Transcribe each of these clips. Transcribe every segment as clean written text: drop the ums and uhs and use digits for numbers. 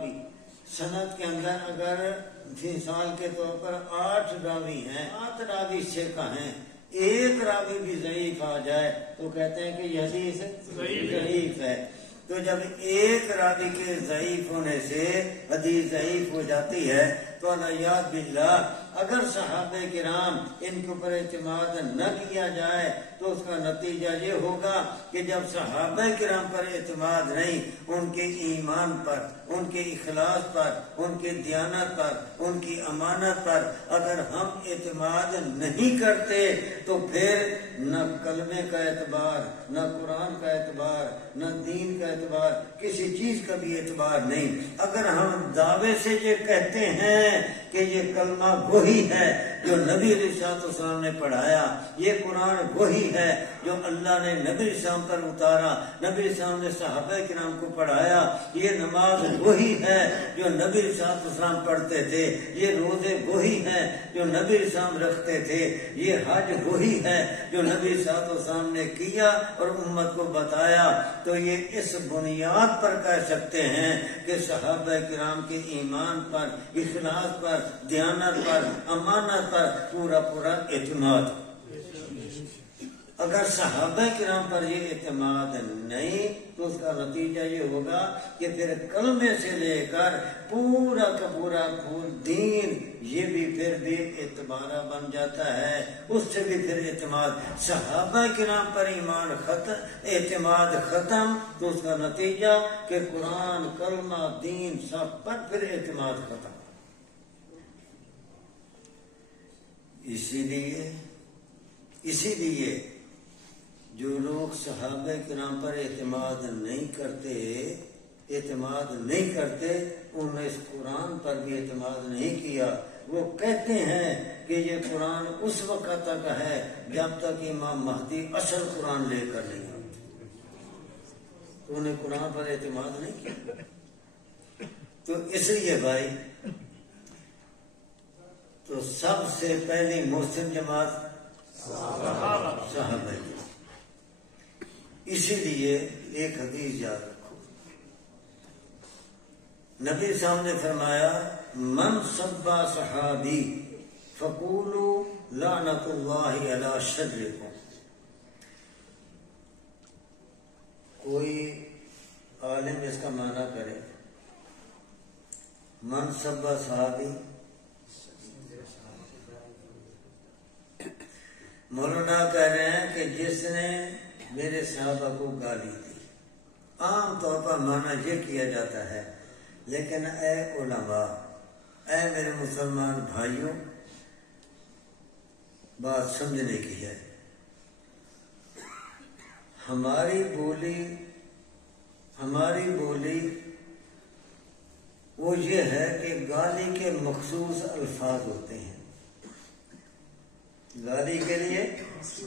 راوی، سند کے اندر اگر مثال کے طور پر 8 راوی ہیں، 8 راوی ثقہ ہیں، ایک راوی بھی ضعیف آ جائے تو کہتے ہیں کہ یہ حدیث ضعیف ہے۔ تو جب ایک راوی کے ضعیف ہونے سے حدیث ضعیف ہو جاتی ہے تو الیاذ باللہ اگر صحابہ کرام ان کے اوپر اعتماد نہ کیا جائے تو اس کا نتیجہ یہ ہوگا کہ جب صحابہ کرام پر اعتماد نہیں، ان کے ایمان پر، ان کے اخلاص پر، ان کے دیانت پر، ان کی امانت پر اگر ہم اعتماد نہیں کرتے تو پھر نہ کلمے کا اعتبار، نہ قرآن کا اعتبار، نہ دین کا اعتبار، کسی چیز کا بھی اعتبار نہیں۔ اگر ہم دعوے سے یہ کہتے ہیں کہ یہ کلمہ وہی ہے جو نبی علیہ السلام نے پڑھایا، یہ قرآن وہی ہے جو اللہ نے نبی علیہ السلام پر اتارا، نبی علیہ السلام نے صحابہ کرام کو پڑھایا، یہ نماز وہی ہے جو نبی علیہ السلام پڑھتے تھے، یہ روزے وہی ہیں جو نبی علیہ السلام رکھتے تھے، یہ حج وہی ہے جو نبی علیہ السلام نے کیا اور امت کو بتایا، تو یہ اس بنیاد پر کہہ سکتے ہیں کہ صحابہ کرام کے ایمان پر، اخلاص پر، دیانت پر، امانت پر پورا پورا اعتماد۔ اگر صحابہ کرام پر یہ اعتماد نہیں تو اس کا نتیجہ یہ ہوگا کہ پھر کلمے سے لے کر پورا کا پورا دین یہ بھی پھر بے اعتبارہ بن جاتا ہے، اس سے بھی پھر اعتماد۔ صحابہ کرام پر ایمان ختم، اعتماد ختم تو اس کا نتیجہ کہ قرآن، کلمہ، دین سب پر پھر اعتماد ختم۔ اسی لیے جو لوگ صحابہ کرام پر اعتماد نہیں کرتے انہوں نے اس قرآن پر بھی اعتماد نہیں کیا۔ وہ کہتے ہیں کہ یہ قرآن اس وقت تک ہے جب تک امام مہدی اصل قرآن لے کر نہیں آتے، تو انہیں قرآن پر اعتماد نہیں کیا۔ تو اس لیے بھائی، تو سب سے پہلی مسلم جماعت صحابہ۔ اسی لیے ایک حدیث یاد رکھو، نبی صاحب نے فرمایا من سب صحابی فقولوا لعنت اللہ علی شرکم۔ کوئی عالم اس کا معنی کرے، من سب صحابی، مولانا کہہ رہے ہیں کہ جس نے میرے صحابہ کو گالی دی۔ عام طور پر معنی یہ کیا جاتا ہے، لیکن اے علماء، اے میرے مسلمان بھائیوں، بات سمجھنے کی ہے۔ ہماری بولی وہ یہ ہے کہ گالی کے مخصوص الفاظ ہوتے ہیں، گالی کے لیے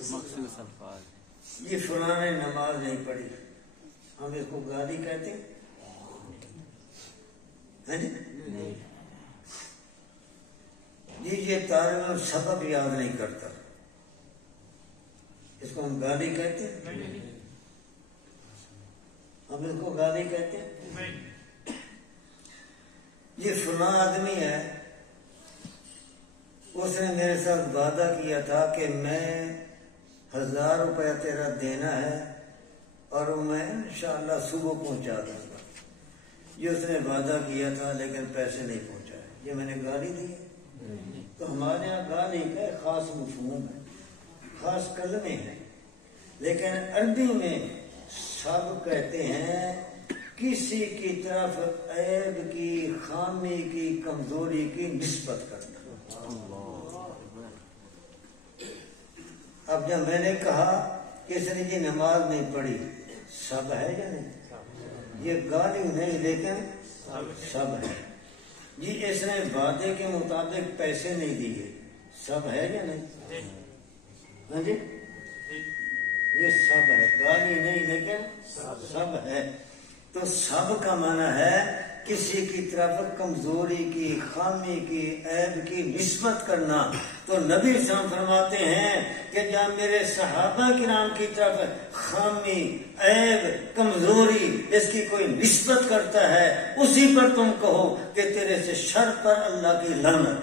مخصوص الفاظ۔ یہ فلاں نے نماز نہیں پڑھی، ہم اس کو گالی کہتے ہیں؟ جی یہ طالب علم سبب یاد نہیں کرتا، اس کو ہم گالی کہتے ہیں؟ ہم اس کو گالی کہتے ہیں؟ یہ فلاں آدمی ہے، اس نے میرے ساتھ وعدہ کیا تھا کہ میں 1000 روپے تیرا دینا ہے اور میں انشاءاللہ صبح پہنچا دوں گا۔ یہ اس نے وعدہ کیا تھا لیکن پیسے نہیں پہنچائے، یہ میں نے گالی دی ہے؟ تو ہمارے یہاں گالی کا خاص مفہوم ہے، خاص کلمے ہیں، لیکن عربی میں سب کہتے ہیں کسی کی طرف عیب کی، خامی کی، کمزوری کی نسبت کرنا۔ اب جب میں نے کہا کہ اس نے یہ نماز نہیں پڑھی، سب ہے یا نہیں؟ یہ گالی نہیں لیکن سب ہے۔ جی اس نے وعدے کے مطابق پیسے نہیں دیے، سب ہے یا نہیں؟ ہاں جی یہ سب ہے، گالی نہیں لیکن سب ہے۔ تو سب کا معنی ہے کسی کی طرف کمزوری کی، خامی کی، عیب کی نسبت کرنا، تو نبی صاحب فرماتے ہیں کہ جب میرے صحابہ کرام کی طرف خامی، عیب، کمزوری اس کی کوئی نسبت کرتا ہے، اسی پر تم کہو کہ تیرے سے شر پر اللہ کی لعنت۔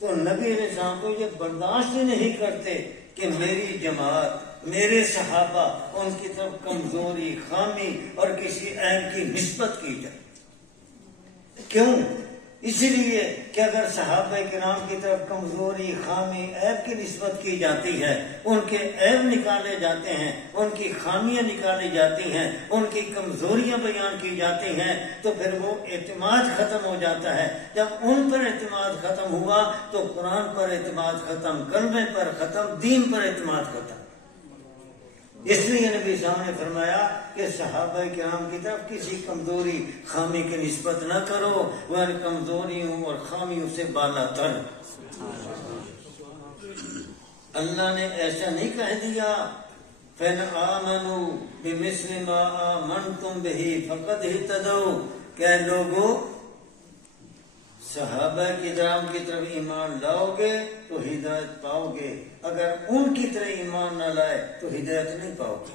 تو نبی علیہ السلام کو یہ برداشت نہیں کرتے کہ میری جماعت، میرے صحابہ، ان کی طرف کمزوری، خامی اور کسی عیب کی نسبت کی جائے۔ کیوں؟ اس لیے کہ اگر صحابہ کرام کی طرف کمزوری، خامی، عیب کی نسبت کی جاتی ہے، ان کے عیب نکالے جاتے ہیں، ان کی خامیاں نکالی جاتی ہیں، ان کی کمزوریاں بیان کی جاتی ہیں، تو پھر وہ اعتماد ختم ہو جاتا ہے۔ جب ان پر اعتماد ختم ہوا تو قرآن پر اعتماد ختم، کلمے پر ختم، دین پر اعتماد ختم۔ اس لیے نبی صاحب نے فرمایا کہ صحابہ کرام کی طرف کسی کمزوری، خامی کی نسبت نہ کرو، وہ ان کمزوریوں اور خامیوں سے بالا تر۔ اللہ نے ایسا نہیں کہہ دیا فَإِنْ آمَنُوا بِمِثْلِ مَا آمَنْتُمْ بِهِ فَقَدْ اهْتَدَوْا، کہ لوگوں صحابہ کرام کی طرف ایمان لاؤ گے تو ہدایت پاؤ گے، اگر ان کی طرح ایمان نہ لائے تو ہدایت نہیں پاؤ گے۔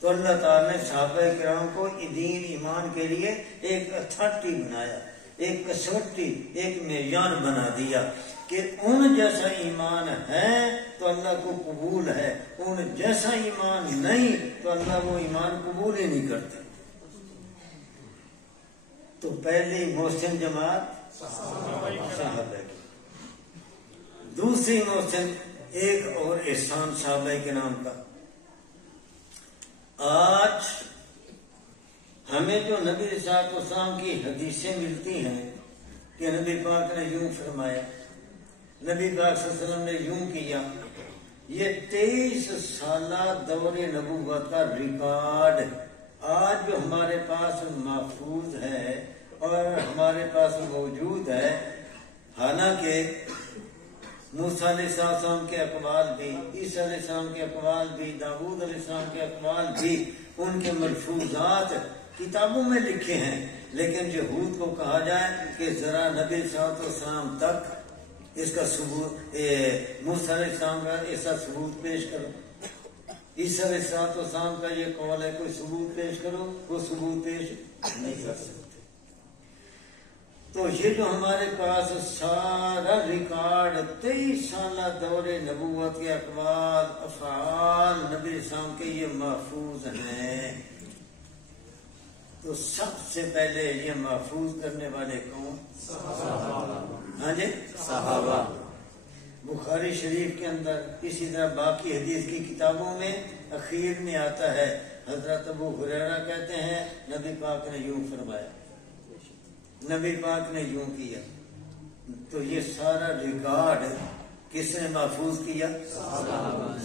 تو اللہ تعالیٰ نے صحابہ کرام کو دین ایمان کے لیے ایک اتھارٹی بنایا، ایک کسوٹی، ایک معیار بنا دیا کہ ان جیسا ایمان ہے تو اللہ کو قبول ہے، ان جیسا ایمان نہیں تو اللہ وہ ایمان قبول ہی نہیں کرتے۔ تو پہلی محسن جماعت صحابہ کی، دوسری محسن ایک اور احسان صحابہ کے نام کا۔ آج ہمیں جو نبی صلی اللہ علیہ وسلم کی حدیثیں ملتی ہیں کہ نبی پاک نے یوں فرمایا، نبی پاک صلی اللہ علیہ وسلم نے یوں کیا، یہ 23 سالہ دور نبوت کا ریکارڈ آج جو ہمارے پاس محفوظ ہے اور ہمارے پاس موجود ہے، حالانکہ موسیٰ علیہ السلام کے اقوال بھی، عیسیٰ علیہ السلام کے اقوال بھی، داؤد علیہ السلام کے اقوال بھی، ان کے ملفوظات کتابوں میں لکھے ہیں، لیکن یہود کو کہا جائے کہ ذرا نبی صلی اللہ علیہ وسلم تک اس کا ثبوت، موسیٰ علیہ السلام کا ایسا ثبوت پیش کرو، عیسیٰ علیہ السلام کا یہ قول ہے کوئی ثبوت پیش کرو، وہ ثبوت پیش نہیں کر سکتے۔ تو یہ جو ہمارے پاس سارا ریکارڈ 23 سالہ دور نبوت کے اقوال، افعال نبی اسلام کے یہ محفوظ ہیں، تو سب سے پہلے یہ محفوظ کرنے والے کون؟ ہاں جی، صحابہ۔ بخاری شریف کے اندر، اسی طرح باقی حدیث کی کتابوں میں اخیر میں آتا ہے، حضرت ابو ہریرہ کہتے ہیں نبی پاک نے یوں فرمایا، نبی پاک نے یوں کیا۔ تو یہ سارا ریکارڈ کس نے محفوظ کیا؟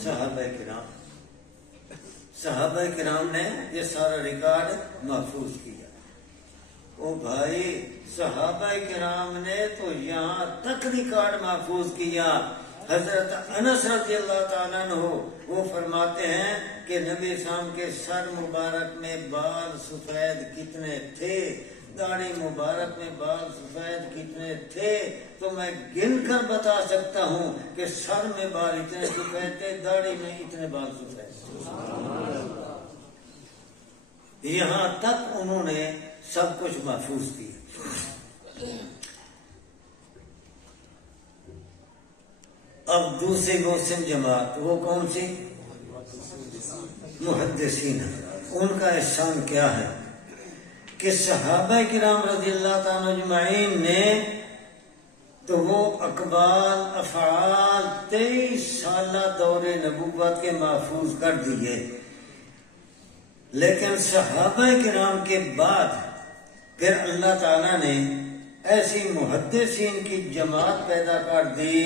صحابہ کرام۔ صحابہ کرام نے یہ سارا ریکارڈ محفوظ کیا۔ او بھائی، صحابہ کرام نے تو یہاں تک ریکارڈ محفوظ کیا، حضرت انس رضی اللہ تعالیٰ عنہ وہ فرماتے ہیں کہ نبی اسلام کے سر مبارک میں بال سفید کتنے تھے، داڑھی مبارک میں بال سفید کتنے تھے، تو میں گن کر بتا سکتا ہوں کہ سر میں بال اتنے سفید تھے، داڑھی میں اتنے بال سفید تھے۔ یہاں تک انہوں نے سب کچھ محفوظ کیا۔ اب دوسری محسن جماعت وہ کون سی؟ محدثین۔ ان کا احسان کیا ہے کہ صحابہ کرام رضی اللہ تعالیٰ اجمعین نے تو وہ اقوال، افعال 23 سالہ دور نبوت کے محفوظ کر دیے، لیکن صحابہ کرام کے بعد پھر اللہ تعالیٰ نے ایسی محدثین کی جماعت پیدا کر دی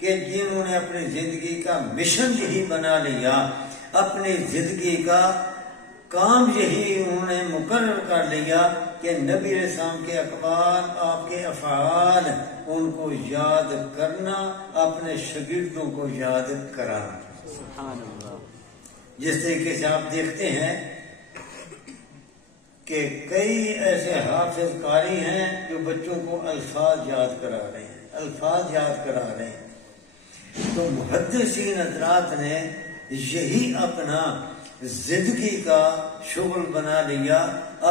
کہ جنہوں نے اپنی زندگی کا مشن یہی بنا لیا، اپنی زندگی کا کام یہی انہوں نے مقرر کر لیا کہ نبی علیہ السلام کے اقوال، آپ کے افعال، ان کو یاد کرنا، اپنے شاگردوں کو یاد کرانا۔ جس طریقے سے آپ دیکھتے ہیں کہ کئی ایسے حافظ قاری ہیں جو بچوں کو الفاظ یاد کرا رہے ہیں، تو محدثین حضرات نے یہی اپنا زندگی کا شغل بنا لیا،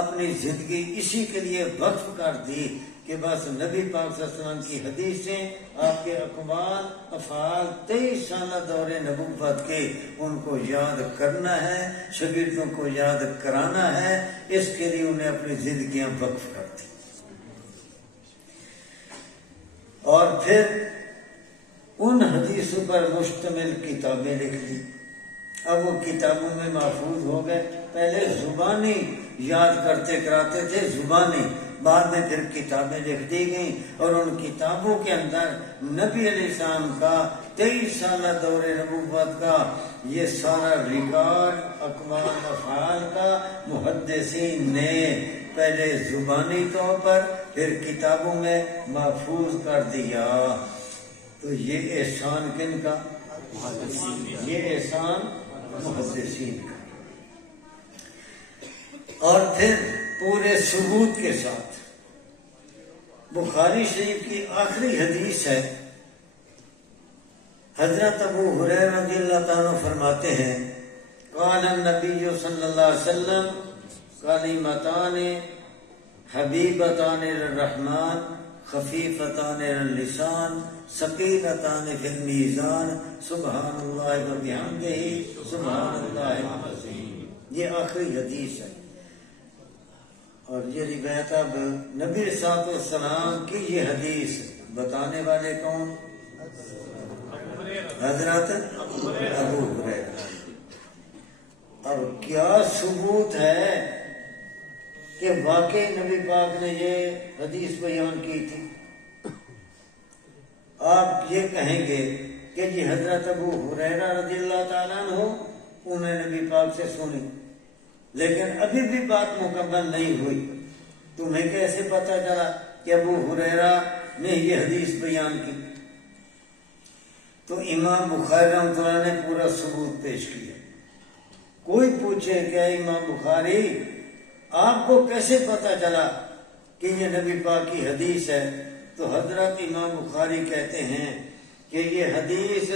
اپنی زندگی اسی کے لیے وقف کر دی کہ بس نبی پاک صلی اللہ علیہ وسلم کی حدیثیں، آپ کے اقوال افعال 23 سالہ دور نبوت کے ان کو یاد کرنا ہے، شاگردوں کو یاد کرانا ہے، اس کے لیے انہیں اپنی زندگیاں وقف کر دی اور پھر ان حدیثوں پر مشتمل کتابیں لکھ لی۔ اب وہ کتابوں میں محفوظ ہو گئے، پہلے زبانی یاد کرتے کراتے تھے زبانی، بعد میں پھر کتابیں لکھ دی گئیں اور ان کتابوں کے اندر نبی علیہ السلام کا 23 سالہ دور نبوت کا یہ سارا ریکارڈ اقوال افعال کا محدثین نے پہلے زبانی طور پر پھر کتابوں میں محفوظ کر دیا۔ تو یہ احسان کن کا؟ یہ احسان محدثین کا۔ اور پھر پورے ثبوت کے ساتھ بخاری شریف کی آخری حدیث ہے، حضرت ابو ہریرہ رضی اللہ تعالیٰ فرماتے ہیں قال النبی صلی اللہ علیہ وسلم کلمتان حبیبتان للرحمن خفیفتان للسان ثقیلتان فی المیزان سبحان اللہ وبحمدہ سبحان اللہ العظیم۔ یہ آخری حدیث ہے اور یہ روایت اب نبی صلی اللہ علیہ وسلم کی یہ حدیث بتانے والے کون؟ حضرت ابو ہریرہ۔ اب کیا ثبوت ہے کہ واقعی نبی پاک نے یہ حدیث بیان کی تھی؟ آپ یہ کہیں گے کہ جی حضرت ابو ہریرہ رضی اللہ تعالیٰ عنہ انہوں نے نبی پاک سے سنی، لیکن ابھی بھی بات مکمل نہیں ہوئی، تمہیں کیسے پتا چلا کہ ابو ہریرہ نے یہ حدیث بیان کی؟ تو امام بخاری رحمۃ اللہ نے پورا ثبوت پیش کیا۔ کوئی پوچھے کہ امام بخاری آپ کو کیسے پتا چلا کہ یہ نبی پاک کی حدیث ہے؟ تو حضرت امام بخاری کہتے ہیں کہ یہ حدیث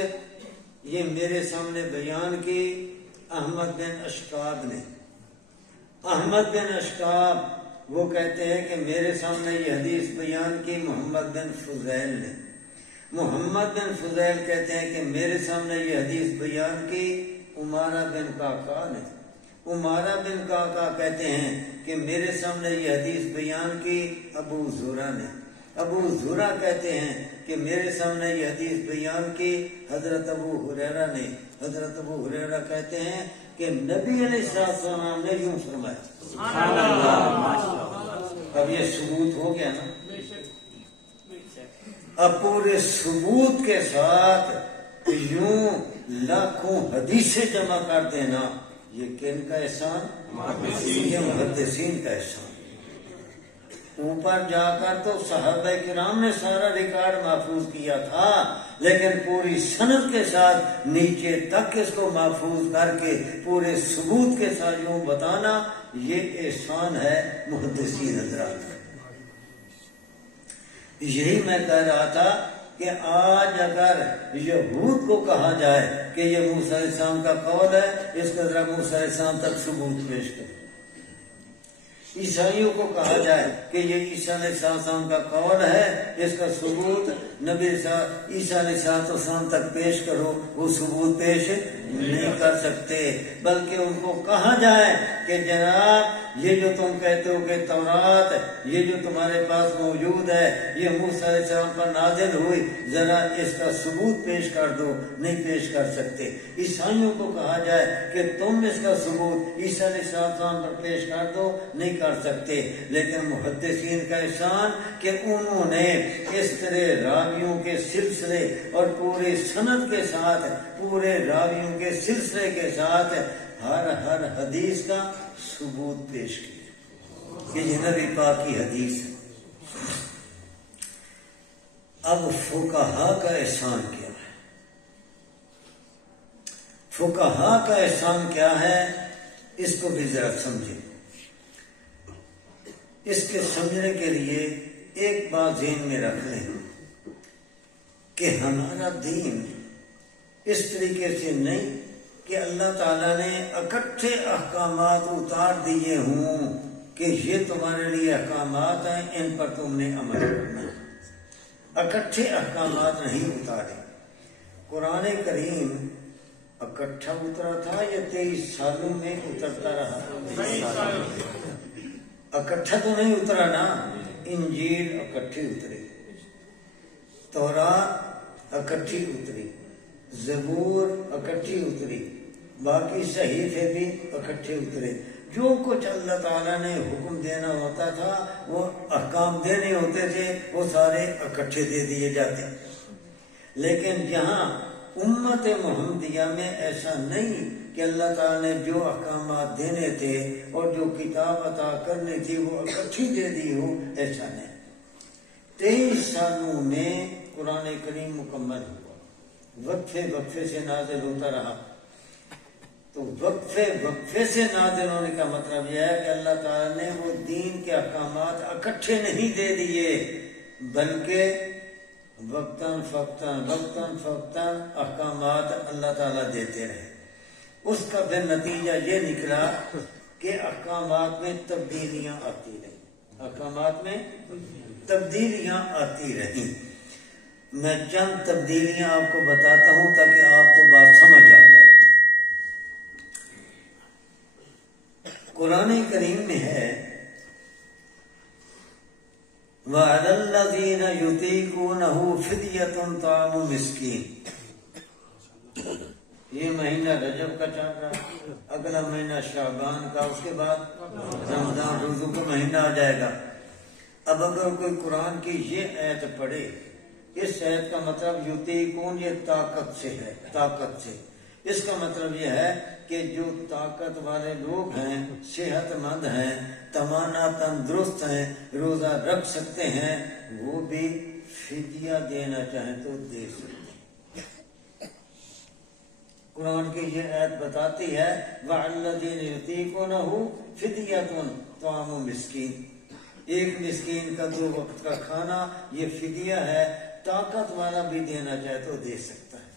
یہ میرے سامنے بیان کی احمد بن اشکاب نے۔ احمد بن اشکاب وہ کہتے ہیں کہ میرے سامنے یہ حدیث بیان کی محمد بن فضیل نے۔ محمد بن فضیل کہتے ہیں کہ میرے سامنے یہ حدیث بیان کی عمارہ بن قعقاع نے۔ عمارہ بن قعقاع کہتے ہیں کہ میرے سامنے یہ حدیث بیان کی ابو زرع نے۔ ابو زرع کہتے ہیں کہ میرے سامنے یہ حدیث بیان کی حضرت ابو ہریرہ نے۔ حضرت ابو ہریرہ کہتے ہیں کہ نبی علیہ السلام نے یوں فرمایا۔ اب یہ ثبوت ہو گیا نا۔ اب پورے ثبوت کے ساتھ یوں لاکھوں حدیثیں جمع کر دینا، یہ کن کا احسان؟ یہ محدثین کا احسان۔ اوپر جا کر تو صحابہ کرام نے سارا ریکارڈ محفوظ کیا تھا، لیکن پوری سند کے ساتھ نیچے تک اس کو محفوظ کر کے پورے ثبوت کے ساتھ یوں بتانا، یہ احسان ہے محدثین حضرات۔ یہی میں کہہ رہا تھا کہ آج اگر یہود کو کہا جائے کہ یہ موسیٰ علیہ السلام کا قول ہے، اس کا ذرا موسیٰ علیہ السلام تک ثبوت پیش کریں۔ عیسائیوں کو کہا جائے کہ یہ عیسیٰ علیہ السلام کا قول ہے، اس کا ثبوت نبی عیسیٰ علیہ السلام تک پیش کرو، وہ ثبوت پیش نہیں کر سکتے۔ بلکہ ان کو کہا جائے کہ جناب یہ جو تم کہتے ہو کہ تورات یہ جو تمہارے پاس موجود ہے یہ موسیٰ علیہ السلام پر نازل ہوئی، ذرا اس کا ثبوت پیش کر دو، نہیں پیش کر سکتے۔ عیسائیوں کو کہا جائے کہ تم اس کا ثبوت عیسیٰ علیہ السلام پر پیش کر دو، نہیں کر سکتے۔ لیکن محدثین کا احسان کہ انہوں نے اس طرح راویوں کے سلسلے اور پورے سند کے ساتھ، پورے راویوں کے سلسلے کے ساتھ ہر حدیث کا ثبوت پیش کیا کہ یہ نبی پاک کی حدیث ہے۔ اب فقہا کا احسان کیا ہے؟ فقہا کا احسان کیا ہے اس کو بھی ذرا سمجھیں۔ اس کے سمجھنے کے لیے ایک بات ذہن میں رکھ لیں کہ ہمارا دین اس طریقے سے نہیں کہ اللہ تعالیٰ نے اکٹھے احکامات اتار دیے ہوں کہ یہ تمہارے لیے احکامات ہیں، ان پر تم نے عمل کرنا۔ اکٹھے احکامات نہیں اتارے۔ قرآن کریم اکٹھا اترا تھا یا 23 سالوں میں اترتا رہا؟ اکٹھا تو نہیں اترا نا۔ انجیل اکٹھی اتری، تورات اکٹھی اتری، زبور اکٹھی اتری، باقی صحیفے بھی اکٹھے اترے۔ جو کچھ اللہ تعالیٰ نے حکم دینا ہوتا تھا، وہ احکام دینے ہوتے تھے، وہ سارے اکٹھے دے دیے جاتے۔ لیکن جہاں امت محمدیہ میں ایسا نہیں کہ اللہ تعالیٰ نے جو احکامات دینے تھے اور جو کتاب عطا کرنی تھی وہ اکٹھی دے دی ہو، ایسا نہیں۔ 23 سالوں میں قرآن کریم مکمل ہوا، وقفے وقفے سے نازل ہوتا رہا۔ تو وقفے وقفے سے نازل ہونے کا مطلب یہ ہے کہ اللہ تعالیٰ نے وہ دین کے احکامات اکٹھے نہیں دے دیے، بلکہ وقتاً فوقتاً احکامات اللہ تعالیٰ دیتے رہے۔ اس کا پھر نتیجہ یہ نکلا کہ احکامات میں تبدیلیاں آتی رہیں، احکامات میں تبدیلیاں آتی رہیں۔ میں چند تبدیلیاں آپ کو بتاتا ہوں تاکہ آپ کو بات سمجھ آ جائے۔ قرآن کریم میں ہے وَعَلَى الَّذِينَ يُطِيقُونَهُ فِدْيَةٌ طَعَامُ مِسْكِينٍ۔ یہ مہینہ رجب کا چل رہا ہے، اگلا مہینہ شعبان کا، اس کے بعد رمضان روزوں کا مہینہ آ جائے گا۔ اب اگر کوئی قرآن کی یہ آیت پڑھے، اس آیت کا مطلب یطیقون، یہ طاقت سے ہے، طاقت سے۔ اس کا مطلب یہ ہے کہ جو طاقت والے لوگ ہیں، صحت مند ہیں، توانا تندرست ہیں، روزہ رکھ سکتے ہیں، وہ بھی فدیہ دینا چاہیں تو دے سکتے ہیں۔ قرآن کی یہ آیت بتاتی ہے وَالَّذِينَ يُطِيقُونَهُ فِدْيَةٌ طَعَامُ مِسْكِينٍ، ایک مسکین کا 2 وقت کا کھانا یہ فدیہ ہے۔ طاقت والا بھی دینا چاہے تو دے سکتا ہے۔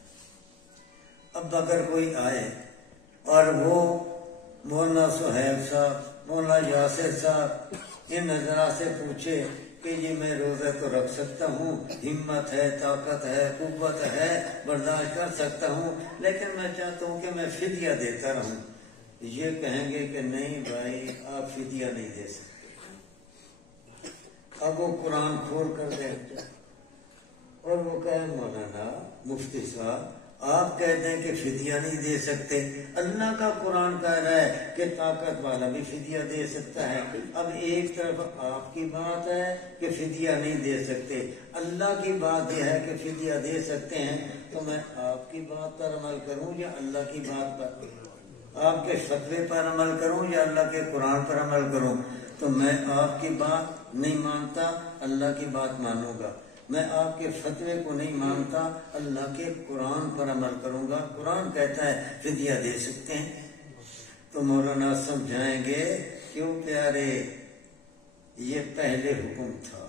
اب اگر کوئی آئے اور وہ مولانا سہیل صاحب، مولانا یاسر صاحب ان حضرات سے پوچھے کہ یہ میں روزہ تو رکھ سکتا ہوں، ہمت ہے، طاقت ہے، قوت ہے، برداشت کر سکتا ہوں، لیکن میں چاہتا ہوں کہ میں فدیہ دیتا رہوں، یہ کہیں گے کہ نہیں بھائی آپ فدیہ نہیں دے سکتے۔ اب وہ قرآن کھول کر دیکھتے اور وہ کہے مولانا مفتی صاحب آپ کہتے ہیں کہ فدیہ نہیں دے سکتے، اللہ کا قرآن کہہ رہا ہے کہ طاقت والا بھی فدیہ دے سکتا ہے۔ اب ایک طرف آپ کی بات ہے کہ فدیہ نہیں دے سکتے، اللہ کی بات یہ ہے کہ فدیہ دے سکتے ہیں، تو میں آپ کی بات پر عمل کروں یا اللہ کی بات پر؟ آپ کے فتوے پر عمل کروں یا اللہ کے قرآن پر عمل کروں؟ تو میں آپ کی بات نہیں مانتا، اللہ کی بات مانوں گا۔ میں آپ کے فتوے کو نہیں مانتا، اللہ کے قرآن پر عمل کروں گا۔ قرآن کہتا ہے فدیہ دے سکتے ہیں۔ تو مولانا سمجھائیں گے کیوں پیارے، یہ پہلے حکم تھا،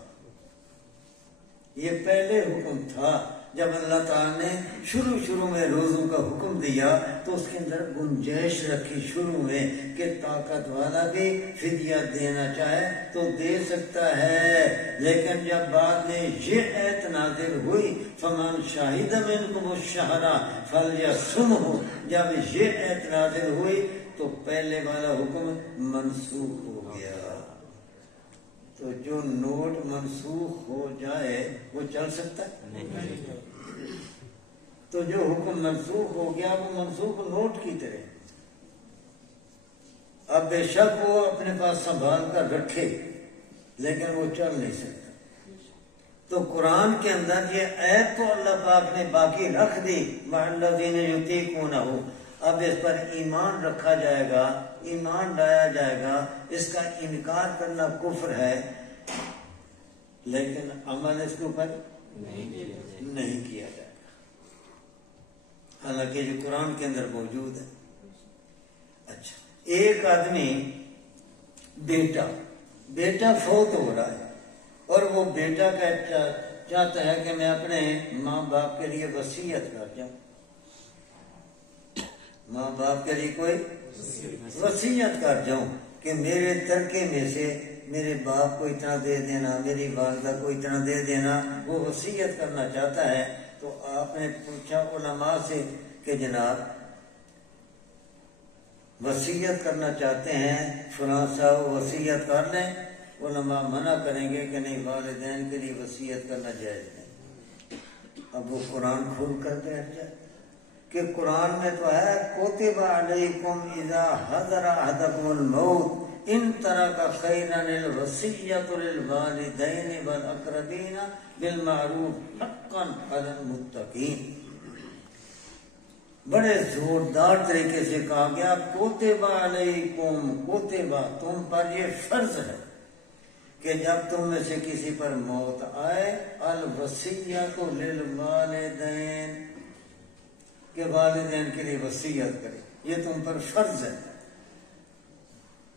یہ پہلے حکم تھا۔ جب اللہ تعالیٰ نے شروع میں روزوں کا حکم دیا تو اس کے اندر گنجائش رکھی شروع میں کہ طاقت والا بھی فدیہ دینا چاہے تو دے سکتا ہے، لیکن جب بعد میں یہ آیت نازل ہوئی فَمَنْ شَهِدَ مِنْكُمُ الشَّهْرَ فَلْيَصُمْهُ، جب یہ آیت نازل ہوئی تو پہلے والا حکم منسوخ ہو گیا۔ تو جو نوٹ منسوخ ہو جائے وہ چل سکتا ہے؟ تو جو حکم منسوخ ہو گیا وہ منسوخ نوٹ کی طرح، اب بے شک وہ اپنے پاس سنبھال کر رکھے لیکن وہ چل نہیں سکتا۔ تو قرآن کے اندر یہ آیت تو اللہ پاک نے باقی رکھ دی وَالَّذِينَ يُطِيقُونَهُ، اب اس پر ایمان رکھا جائے گا، ایمان لایا جائے گا، اس کا انکار کرنا کفر ہے، لیکن عمل اس کے اوپر نہیں کیا جائے گا، حالانکہ یہ قرآن کے اندر موجود ہے۔ اچھا، ایک آدمی بیٹا بیٹا فوت ہو رہا ہے اور وہ بیٹا چاہتا ہے کہ میں اپنے ماں باپ کے لیے وصیت کر جاؤں، ماں باپ کے لیے کوئی وصیت کر جاؤں کہ میرے ترکے میں سے میرے باپ کو اتنا دے دینا، میری والدہ کو اتنا دے دینا، وہ وصیت کرنا چاہتا ہے۔ تو آپ نے پوچھا علماء سے کہ جناب وصیت کرنا چاہتے ہیں فلاں صاحب وصیت کر لیں، علماء منع کریں گے کہ نہیں، والدین کے لیے وصیت کرنا جائز نہیں۔ اب وہ قرآن کھول کر بیٹھ جائے کہ قرآن میں تو ہے کتب علیکم اذا حضر احدکم الموت ان ترک خیرا الوصیۃ للوالدین والاقربین بالمعروف حقا علی المتقین۔ بڑے زوردار طریقے سے کہا گیا کتب علیکم، کتب تم پر یہ فرض ہے کہ جب تم میں سے کسی پر موت آئے الوصیۃ للوالدین، کہ والدین کے لیے وصیت کرے، یہ تم پر فرض ہے۔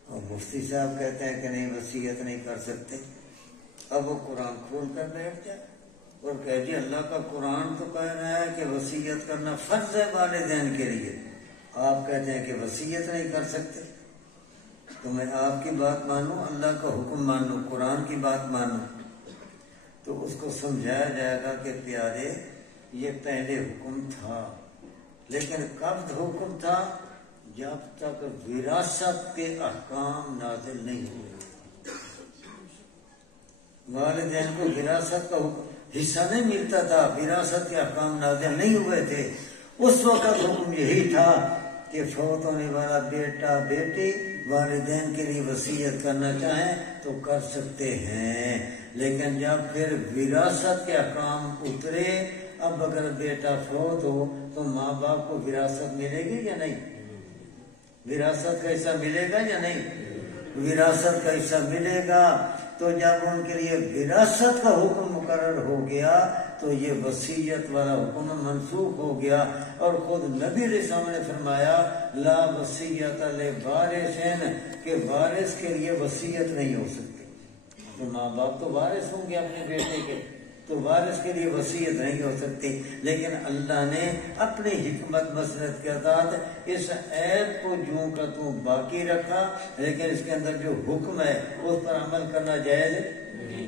اور مفتی صاحب کہتے ہیں کہ نہیں وصیت نہیں کر سکتے۔ اب وہ قرآن کھول کر بیٹھ جائے اور کہہ جی اللہ کا قرآن تو کہہ رہا ہے کہ وصیت کرنا فرض ہے والدین کے لیے، آپ کہتے ہیں کہ وصیت نہیں کر سکتے۔ تو میں آپ کی بات مانوں، اللہ کا حکم مانوں، قرآن کی بات مانوں، تو اس کو سمجھایا جائے گا کہ پیارے یہ پہلے حکم تھا، لیکن کب حکم تھا؟ جب تک وراثت کے احکام نازل نہیں ہوئے۔ والدین کو وراثت کا حصہ نہیں ملتا تھا، وراثت کے احکام نازل نہیں ہوئے تھے، اس وقت حکم یہی تھا کہ فوت ہونے والا بیٹا بیٹی والدین کے لیے وصیت کرنا چاہیں تو کر سکتے ہیں۔ لیکن جب پھر وراثت کے احکام اترے، اب اگر بیٹا فوت ہو تو ماں باپ کو وراثت ملے گی یا نہیں؟ وراثت کا حصہ ملے گا یا نہیں؟ وراثت کا حصہ ملے گا۔ تو جب ان کے لیے وراثت کا حکم مقرر ہو گیا تو یہ وصیت والا حکم منسوخ ہو گیا، اور خود نبی علیہ السلام نے فرمایا لا وصیت لوارث، کہ وارث کے لیے وصیت نہیں ہو سکتی۔ تو ماں باپ تو وارث ہوں گے اپنے بیٹے کے، تو وارث کے لیے وصیت نہیں ہو سکتی۔ لیکن اللہ نے اپنی حکمت مسرت کے تحت اس عیب کو جوں کا توں باقی رکھا، لیکن اس کے اندر جو حکم ہے اس پر عمل کرنا جائز نہیں۔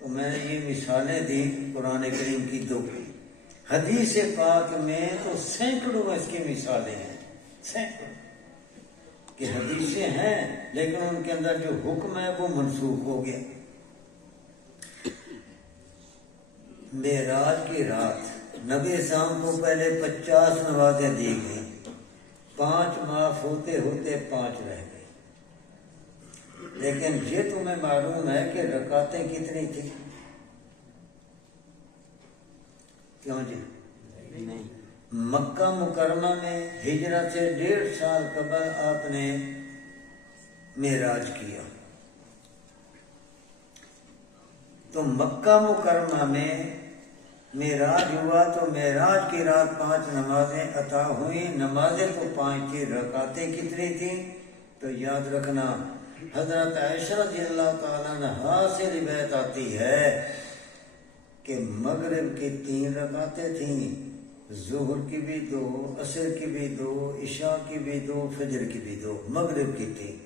تو میں نے یہ مثالیں دی قرآن کریم کی دو، حدیث پاک میں تو سینکڑوں اس کی مثالیں ہیں، سینکڑوں کہ حدیثیں ہیں لیکن ان کے اندر جو حکم ہے وہ منسوخ ہو گیا۔ معراج کی رات نبی اسلام کو پہلے 50 نمازیں دی گئیں، 5 معاف ہوتے ہوتے 5 رہ گئی۔ لیکن یہ تمہیں معلوم ہے کہ رکعتیں کتنی تھیں؟ کیوں جی؟ نہیں۔ مکہ مکرمہ میں ہجرت سے 1.5 سال قبل آپ نے معراج کیا، تو مکہ مکرمہ میں معراج ہوا تو معراج کی رات 5 نمازیں عطا ہوئی، نمازیں تو 5 تھی، رکعتیں کتنی تھیں؟ تو یاد رکھنا حضرت عائشہ رضی اللہ تعالیٰ عنہا سے روایت آتی ہے کہ مغرب کی 3 رکعتیں تھیں، ظہر کی بھی 2، عصر کی بھی 2، عشاء کی بھی 2، فجر کی بھی 2، مغرب کی 3۔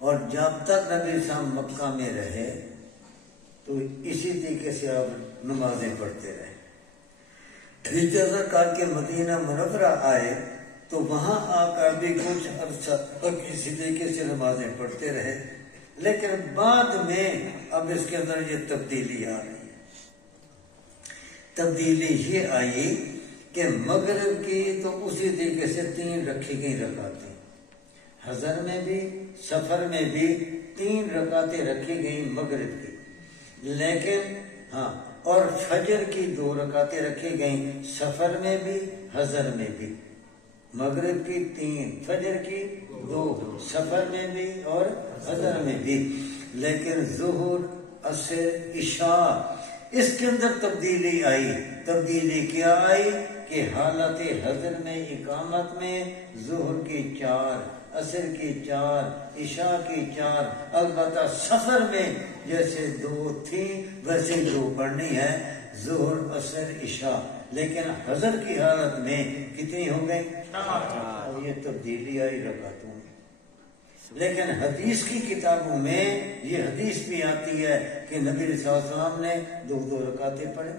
اور جب تک نبی صاحب مکہ میں رہے تو اسی طریقے سے آپ نمازیں پڑھتے رہے۔ ہجرت کر کے مدینہ منورہ آئے تو وہاں آ کر بھی کچھ عرصہ اسی طریقے سے نمازیں پڑھتے رہے، لیکن بعد میں اب اس کے اندر یہ تبدیلی آ رہی ہے۔ تبدیلی یہ آئی کہ مغرب کی تو اسی طریقے سے 3 رکھی گئی رکعتیں، حضر میں بھی سفر میں بھی 3 رکعتیں رکھی گئی مغرب کی، لیکن ہاں اور فجر کی 2 رکعتیں رکھی گئیں، سفر میں بھی حضر میں بھی، مغرب کی 3، فجر کی 2، سفر میں بھی اور حضر میں بھی۔ لیکن ظہر، عصر، عشاء اس کے اندر تبدیلی آئی۔ تبدیلی کیا آئی کہ حالت حضر میں اقامت میں ظہر کی 4، عصر کی 4، عشاء کی 4، البتہ سفر میں جیسے 2 تھی ویسے 2 پڑھنی ہے، ظہر عصر عشاء، لیکن حضر کی حالت میں کتنی ہو گئی؟ 4۔ یہ تبدیلی آئی رکعتوں میں، لیکن حدیث کی کتابوں میں یہ حدیث بھی آتی ہے کہ نبی صلی اللہ علیہ وسلم نے 2 رکعتیں پڑھے،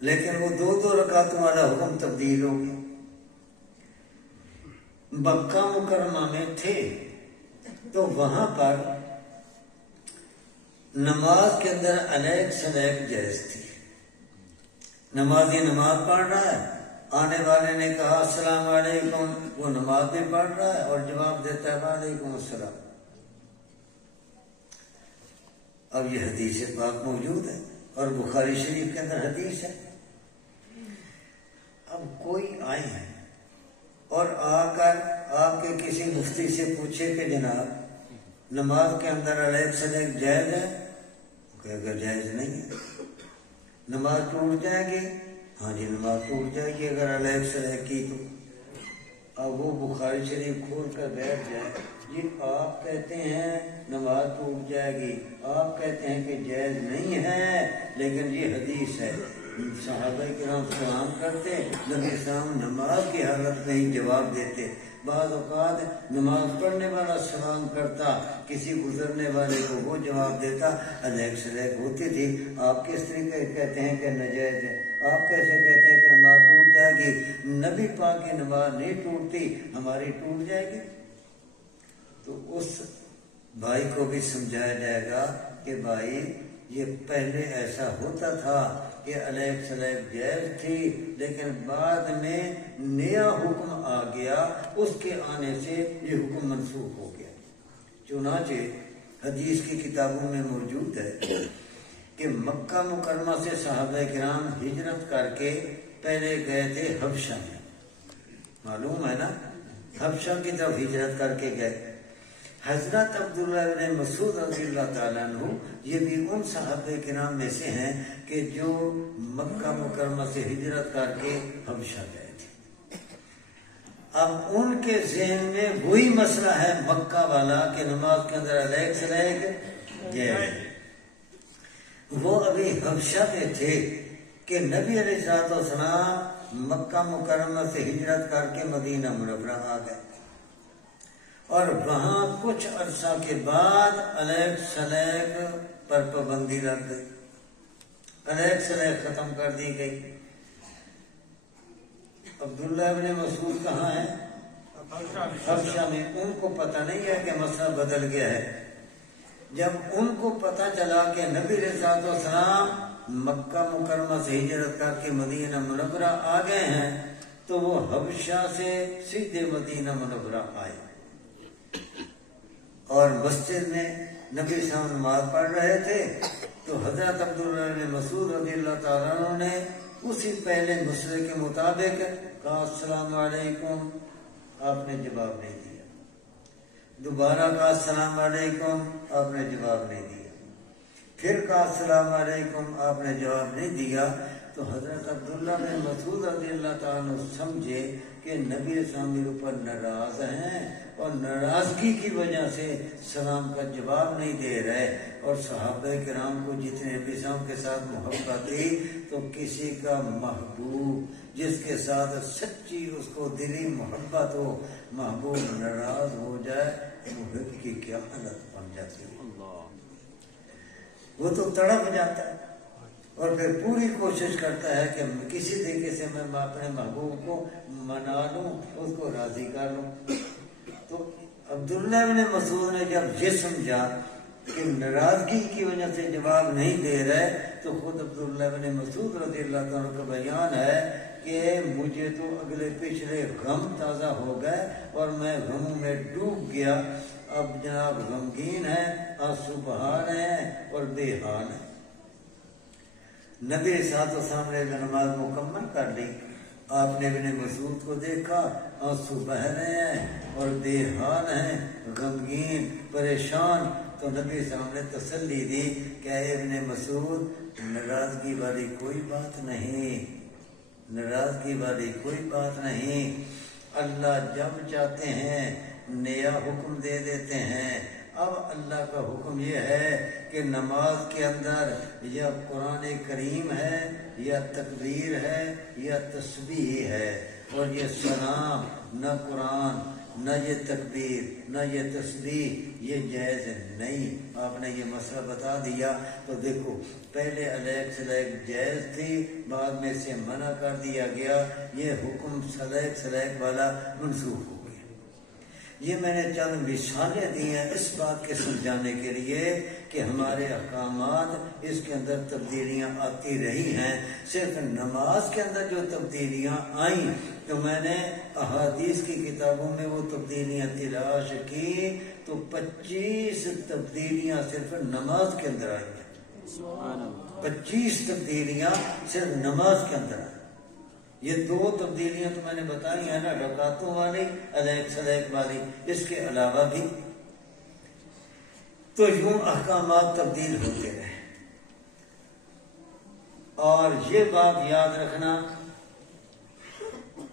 لیکن وہ 2 رکعتوں والا حکم تبدیل ہو گیا۔ مکہ مکرمہ میں تھے تو وہاں پر نماز کے اندر علیک سلیک جائز تھی، نمازی نماز پڑھ رہا ہے، آنے والے نے کہا السلام علیکم، وہ نماز بھی پڑھ رہا ہے اور جواب دیتا ہے وعلیکم السلام۔ اب یہ حدیث پاک موجود ہے اور بخاری شریف کے اندر حدیث ہے۔ اب کوئی آئے ہیں اور آ کر آپ کے کسی مفتی سے پوچھے کہ جناب نماز کے اندر علیک سلیک جائز ہے، کہ اگر جائز نہیں ہے نماز ٹوٹ جائے گی؟ ہاں جی نماز ٹوٹ جائے گی اگر علیک سلیک کی تو۔ اب وہ بخاری شریف کھول کر بیٹھ جائے، یہ آپ کہتے ہیں نماز ٹوٹ جائے گی، آپ کہتے ہیں کہ جائز نہیں ہے، لیکن یہ حدیث ہے۔ صحابہ کرام سلام کرتے، نبی اسلام نماز کی حالت میں ہی جواب دیتے۔ بعض اوقات نماز پڑھنے والا سلام کرتا، کسی گزرنے والے کو وہ جواب دیتا، علیک سلیک ہوتی تھی۔ آپ کس طریقے کہتے ہیں کہ ناجائز ہے؟ آپ کیسے کہتے ہیں کہ نماز ٹوٹ جائے گی؟ نبی پاک کی نماز نہیں ٹوٹتی، ہماری ٹوٹ جائے گی؟ تو اس بھائی کو بھی سمجھایا جائے گا کہ بھائی یہ پہلے ایسا ہوتا تھا کہ علیک سلیک جائز تھی، لیکن بعد میں نیا حکم آ گیا، اس کے آنے سے یہ حکم منسوخ ہو گیا۔ چنانچہ حدیث کی کتابوں میں موجود ہے کہ مکہ مکرمہ سے صحابہ کرام ہجرت کر کے پہلے گئے تھے حبشہ میں، معلوم ہے نا، حبشہ کی طرف ہجرت کر کے گئے۔ حضرت عبداللہ بن مسعود رضی اللہ تعالیٰ عنہ یہ بھی ان صحابہ کرام میں سے ہیں کہ جو مکہ مکرمہ سے ہجرت کر کے حبشہ گئے تھے۔ اب ان کے ذہن میں وہی مسئلہ ہے مکہ والا کہ نماز کے اندر علیک سلیک جائز۔ وہ ابھی حبشہ میں تھے کہ نبی علیہ السلام مکہ مکرمہ سے ہجرت کر کے مدینہ منورہ آ گئے، اور وہاں کچھ عرصہ کے بعد علیک سلیک پر پابندی لگ گئی، علیک سلیک ختم کر دی گئی۔ عبداللہ بن مسعود کہاں ہے؟ حبشہ میں۔ ان کو پتہ نہیں ہے کہ مسئلہ بدل گیا ہے۔ جب ان کو پتہ چلا کہ نبی علیہ السلام مکہ مکرمہ سے ہجرت کر کے مدینہ منورہ آ گئے ہیں تو وہ حبشہ سے سیدھے مدینہ منورہ آئے، اور مسجد میں نبی صلی اللہ علیہ وسلم نماز پڑھ رہے تھے تو حضرت عبداللہ بن مسعود رضی اللہ تعالیٰ عنہ نے اسی پہلے مسئلے کے مطابق کہا السلام علیکم، آپ نے جواب نہیں دیا، دوبارہ کہا السلام علیکم، آپ نے جواب نہیں دیا، پھر کہا السلام علیکم، آپ نے جواب نہیں دیا۔ تو حضرت عبداللہ بن مسعود رضی اللہ تعالیٰ عنہ سمجھے کہ نبی اسلام کے اوپر ناراض ہیں اور ناراضگی کی وجہ سے سلام کا جواب نہیں دے رہے، اور صحابہ کرام کو جتنے نبی اسلام کے ساتھ محبت تھی تو کسی کا محبوب جس کے ساتھ سچی اس کو دلی محبت ہو، محبوب ناراض ہو جائے محب کی کیا حالت بن جاتی ہے، وہ تو تڑپ جاتا ہے اور پھر پوری کوشش کرتا ہے کہ کسی طریقے سے میں اپنے محبوب کو منا لوں، اس کو راضی کر لوں۔ تو عبداللہ بن مسعود نے جب یہ سمجھا کہ ناراضگی کی وجہ سے جواب نہیں دے رہے تو خود عبداللہ بن مسعود رضی اللہ تعالیٰ کا بیان ہے کہ مجھے تو اگلے پچھلے غم تازہ ہو گئے اور میں غموں میں ڈوب گیا، اب جناب غمگین ہے، آنسو بہا رہے ہیں اور بے حال ہیں۔ نبی صاحب تو سامنے نماز مکمل کر لی، آپ نے ابن مسعود کو دیکھا آنسو بہ رہے ہیں اور بے حال ہیں، غمگین پریشان، تو نبی صاحب نے تسلی دی کہ اے ابن مسعود ناراضگی والی کوئی بات نہیں، ناراضگی والی کوئی بات نہیں، اللہ جب چاہتے ہیں نیا حکم دے دیتے ہیں۔ اب اللہ کا حکم یہ ہے کہ نماز کے اندر یا قرآن کریم ہے یا تکبیر ہے یا تسبیح ہے، اور یہ سلام نہ قرآن نہ یہ تکبیر نہ یہ تسبیح یہ جائز نہیں۔ آپ نے یہ مسئلہ بتا دیا تو دیکھو پہلے علیق سلیق جائز تھی، بعد میں سے منع کر دیا گیا، یہ حکم سلیق سلیق والا منسوخ ہو گیا۔ یہ میں نے چند مثالیں دی ہیں اس بات کے سمجھانے کے لیے کہ ہمارے احکامات اس کے اندر تبدیلیاں آتی رہی ہیں۔ صرف نماز کے اندر جو تبدیلیاں آئیں تو میں نے احادیث کی کتابوں میں وہ تبدیلیاں تلاش کی تو 25 تبدیلیاں صرف نماز کے اندر آئی ہیں۔ 25 تبدیلیاں صرف نماز کے اندر آئی۔ یہ 2 تبدیلیاں تو میں نے بتائی ہیں نا، رکعتوں والی علیق سلیق والی، اس کے علاوہ بھی تو یوں احکامات تبدیل ہوتے رہے۔ اور یہ بات یاد رکھنا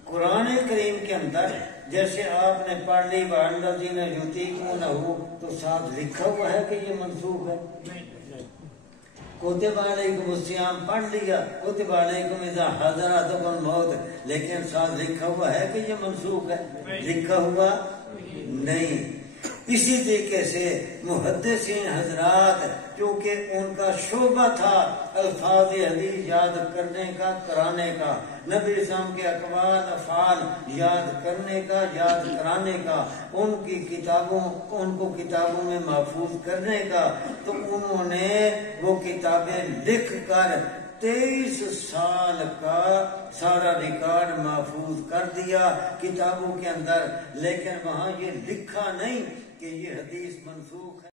قرآن کریم کے اندر جیسے آپ نے پڑھ لی وَالَّذِينَ يُطِيقُونَهُ تو ساتھ لکھا ہوا ہے کہ یہ منسوخ ہے؟ کتب علیکم الصیام پڑھ لیا، کتب علیکم اذا حضر احدکم الموت، لیکن ساتھ لکھا ہوا ہے کہ یہ منسوخ ہے؟ لکھا ہوا نہیں۔ اسی طریقے سے محدثین حضرات کیونکہ ان کا شعبہ تھا الفاظ حدیث یاد کرنے کا، کرانے کا، نبی اسلام کے اقوال افعال یاد کرنے کا، یاد کرانے کا، ان کو کتابوں میں محفوظ کرنے کا، تو انہوں نے وہ کتابیں لکھ کر 23 سال کا سارا ریکارڈ محفوظ کر دیا کتابوں کے اندر، لیکن وہاں یہ لکھا نہیں کہ یہ حدیث منسوخ ہے۔